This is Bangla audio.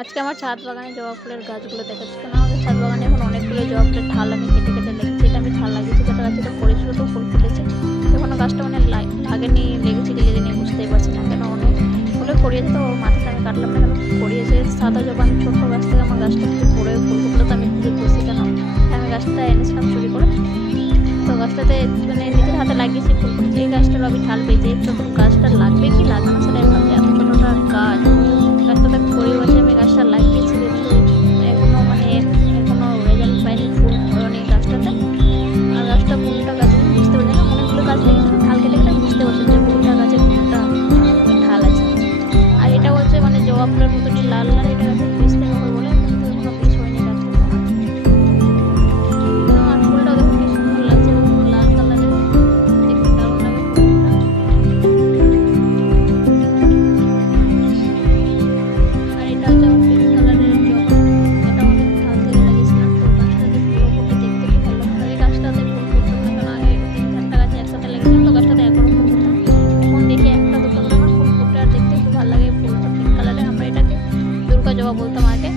আজকে আমার ছাদ বাগানে জবা ফুলের গাছগুলো দেখাচ্ছি, কারণ আমাদের ছাদ বাগানে এখন অনেকগুলো জবা ফুলের ঢাল আমি কেটে কেটে লেগেছি। এটা আমি ঢাল লাগিয়েছি, যেটা গাছটা পড়েছিল তো ফুল ফুটেছে, তখন গাছটা মানে লাগেনি, লেগেছে কি লেগেনি বুঝতেই পারছি না, কেন অনেক ফুলে করিয়েছে তো ওর মাথাটা আমি কাটলাম না, কেন করিয়েছে সাদা জবা। আমি ছোট্ট গাছ থেকে আমার গাছটা একটু পড়ে ফুল ফুটলো, তো আমি খুবই খুশি, কেন আমি গাছটা এনেছিলাম চুরি করে। তো গাছটাতে মানে নিজের হাতে লাগিয়েছি, ফুল ফুটেছে। এই গাছটার আমি ঢাল পেয়েছি, যখন গাছটা লাগবে কি লাগবে না সেটা ভাবছি। এত ছোটোটা গাছ, গাছটাতে করেও আছে, আমি গাছটা লাগিয়েছি কিন্তু এখনো রেজাল্ট পাইনি, ফুল ফোটেনি গাছটাতে। আর গাছটা কোনটা গাছে বুঝতে পারছি না, অনেকগুলো গাছ লেগেছে ঢাল কেটে কেটে বুঝতে পারছি যে কোনটা গাছে কোনটা ঢাল আছে। আর এটা হচ্ছে মানে জবা ফুলের মতনই লাল লাল, এটা গাছে বীজ থেকে হয় বলে, কিন্তু এখনো বীজ হয়নি গাছটা। আর ফুলটাও দেখো কি সুন্দর লাগছে, পুরো লাল কালারের, দেখতে দারুণ লাগে ফুলটা। আর এটা হচ্ছে আমার পিঙ্ক কালারের জবা, এটা আমি ঢাল থেকে লাগিয়েছিলাম। তো গাছটাতে ফুলও ফুটে দেখতে খুব ভালো লাগে। এই গাছটাতে ফুল ফুটতো না, কারণ আগে 3-4টা গাছ একসাথে লাগিয়েছিলাম, তো গাছটাতে একবারও ফুল ফুটতো না। এখন দেখি একটা দুটো করে আমার ফুল ফুটে আর দেখতে খুব ভালো লাগে। ফুলটা পিঙ্ক কালারের, আমরা এটাকে দুর্গা জবা বলতাম আগে।